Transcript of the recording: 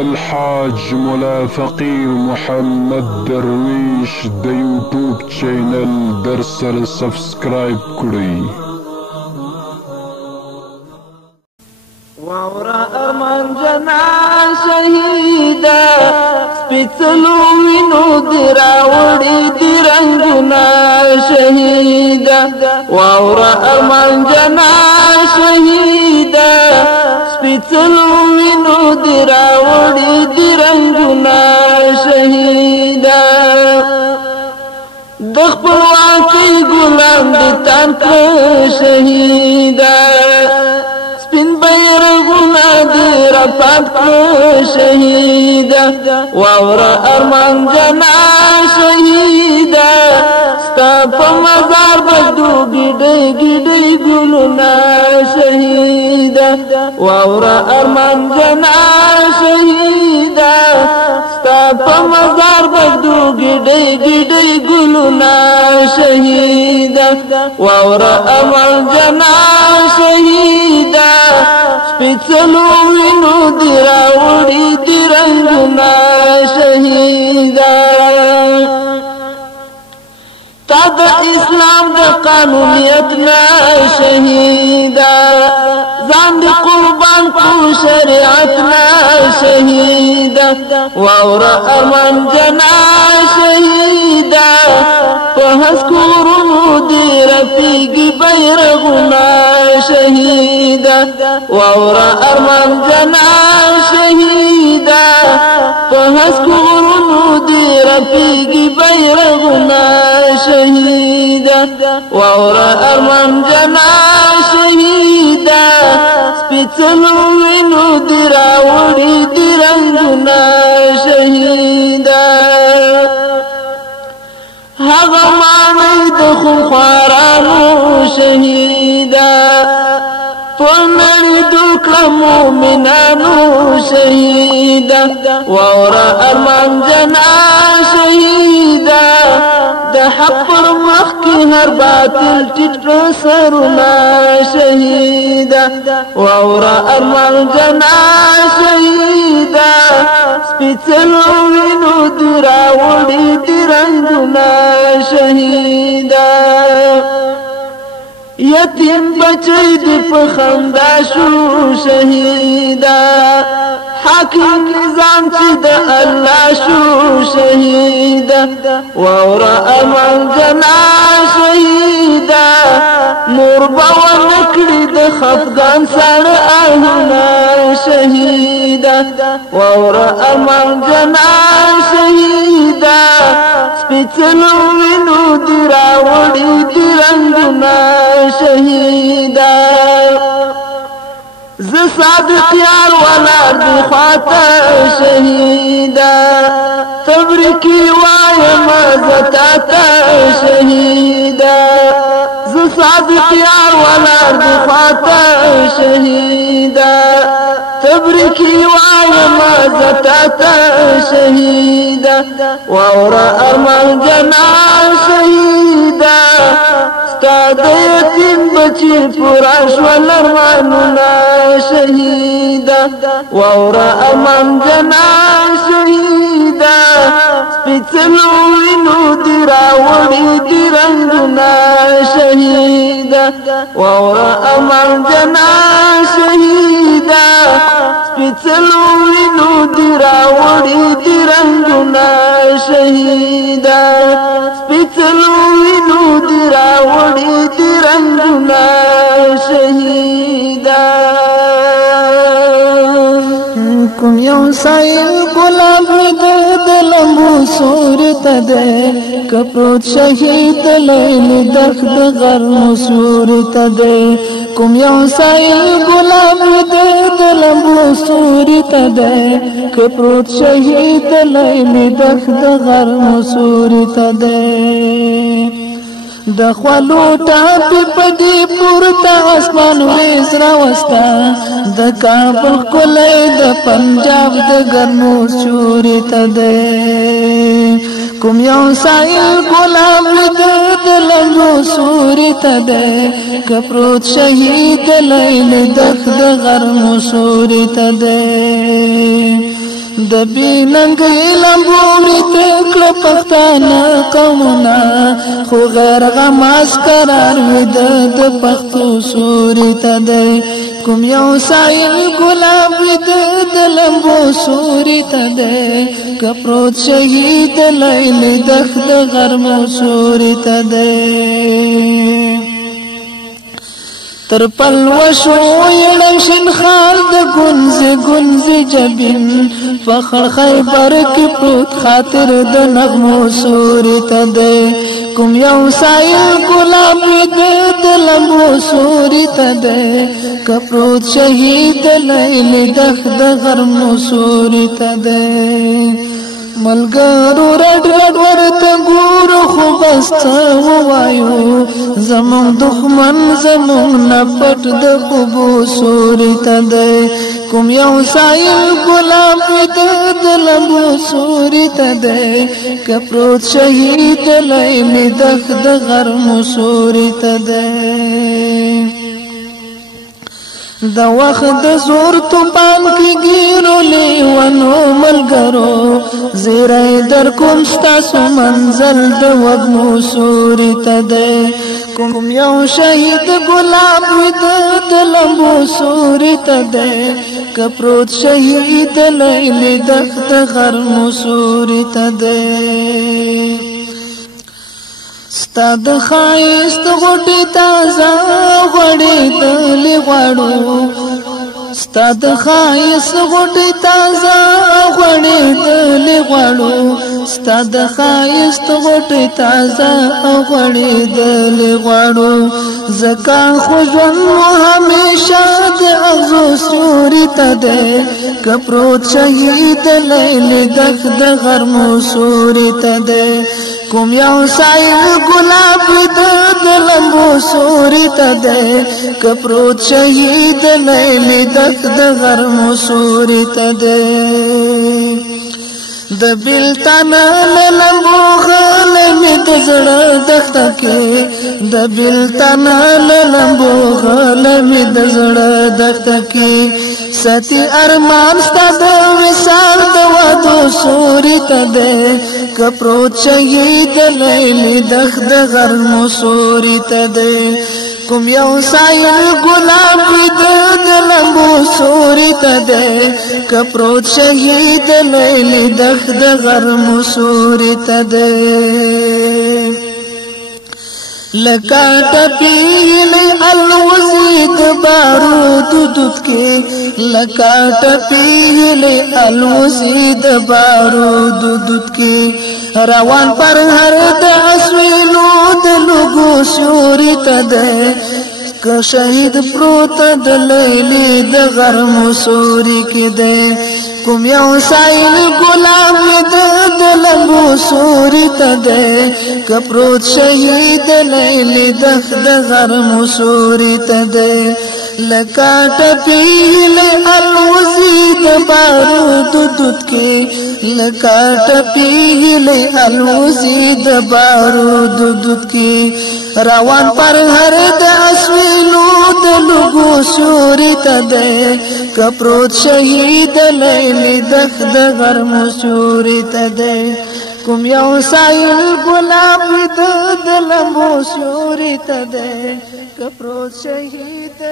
الحاج مولا فقیر محمد درویش د یوټیوب چینل در سره سبسکرایب کړئ. واورا ارمان جنا شهیدا سپیڅلو وینو دی راوړي دی رنگونه شهیدا واورا ارمان جنا شهیدا سپیڅلو وینو دی راوړي دی رنگونه شهیدا د خپلواکۍ ګلان دي تان شهیدا سپین بیرغونه دی رپات شهیدا واورا ارمان جنا شهیدا ستا په مزار بدو ګډي ګډي ګلونه شهیدا واورا ارمان جنا شهیدا ستا په مزار بدو ګډي ګډي ګلونه شهیدا واورا ارمان جنا شهیدا سپیڅلو وینو دی راوړي دی رنگونه شهیدا تا د اسلام د قانونیت نه شهیدا ځان دی قربان کو شریعت نه شهیدا واورا ارمان جنا شهیدا په هسکورونو دی رپیږي بیرغونه شهیدا واورا ارمان جنا شهیدا په هسکورونو دی رپیږي بیرغونه شهیدا واورا ارمان جنا شهیدا سپیڅلو وینو دی راوړي دی رنگونه شهیدا هغه معنی د خونخوارانو شهیدا پنړي دوکړه مومنانو شهیدا واورا ارمان جنا شهیدا د حق پر مخ کې هر باطل ټیټ سرونه شهیدا واورا ارمان جنا شهیدا سپیڅلو وینو دی راوړي دی رنگونه شهیدا یتیم بچی دی په خندا شو شهیدا حاکم نظام چې د الله شو شهیدا واورا ارمان جنا شهیدا نور باور نکړي د خفګان سره آهونه شهیدا واورا ارمان جنا شهیدا سپیڅلو وینو دی راوړي دی رنگونه شهیدا ز صادق یار ولار دی خواته شهیدا تبریکی وایم زتاته شهیدا ز صادق یار ولار دی خواته شهیدا تبریکی وایم زتاته شهیدا واورا ارمان جنا شهیدا ستا د یتیم بچی پورا شول ارمانونه شهیدا واورا ارمان جنا شهیدا سپیڅلو وینو دی راوړي دی رنگونه شهیدا واورا ارمان جنا شهیدا سپیڅلو وینو دی راوړي دی رنگونه شهیدا سپیڅلو وینو دی راوړي دی رنگونه شهیدا کوم یو سایل ګلاب د لمبو صورت ده کپروت شهید لیل درخ د غرم صورت ده کوم یو سایل ګلاب د لمبو صورت ده کپروت شهید لیل درخ د غرم صورت ده د خلو ټاپی پدی پورته اسمان ویزرا وستا د کابل کولای د پنجاب د ګرمو چوري ته ده کوم یو سایل ګلاب د لمبو سوري ته دی کپروت شهید لیل دخ د غرمو سوري ته دی د بیننګي لمبوري ته کړه پښتانه قومونه خو غیر غماس قرار وي د پښتو سوري ته دی کوم یو سایل ګلاب د لمبو سوري ته دی کپروت شهید لیل دخ د غرمو سوري ته دی تر پلوشو یړم شین خال د گنز جبین فخر خیبر کی پروت خاطر د نغمو سوري ته دی کوم یو سایل ګلاب د لمبو سوري ته دی کپروت شهید لیل دخ د غرمو سوري ته دی ملګرو رډ ورته ګورو خو بس وایو زمون دښمن زمون نه پټ د خوبو سوري ته دی کوم یو سایل ګلاب د لمبو سوري ته دی کپروت شهید لیل دخ د غرمو سوري ته دی د وخت د زور توپان کې ګیرو لیوانو ملګرو زیری در کوم ستاسو منزل د وږمو سوري ته دی کوم یو شهید ګلاب د لمبو سوري ته دی کپروت شهید لیل دخ د غرمو سوري ته دی ستا د ښایست غوټې تازه غوړېدلې غواړو ستا د ښایست غوټې تازه غوړېدلې غواړو ستا د ښایست غوټې تازه غوړېدلې غواړو ځکه خو ژوند مو همیشه د اغزو سوري ته دی کپروت شهید لیل دخ د غرمو سوري ته دی کوم یو سایل ګلاب د لمبو سوري ته دی کپروت شهید لیل دخ د غرمو سوري ته دی د بلتان لمبو غلمې د زړه دښته کې د بلتان لمبو غلمې د زړه دښته کې ستی ارمان ستا د وصال د وادو سوري ته دی کپروت شهید لیل دخ د غرمو سوري ته دی کوم یو سایل ګلاب د لمبو سوري ته دی کپروت شهید لیل دخ د غرمو سوري ته دی لکا ټپیلی الوزی د بارود دود کې لکا ټپیلی الوزی د بارود دود کې روان پر هر د اسوینو د لوګو سوري ته دی که شهید پروت د لیلی د غرمو سوري کې دی کوم یو سایل ګلاب د لمبو سوري ته دی کپروت شهید لیل دخ د غرمو سوري ته دی لکا ټپیلی الوزی د بارود دود کې لکا ټپیلی الوزی د بارود دود کې روان پر هر د اسوینو د لوګو سوري ته دی کپروت شهید لیل دخ د غرمو سوري ته دی کوم یو سایل ګلاب د لمبو سوري ته دی کپروت شهید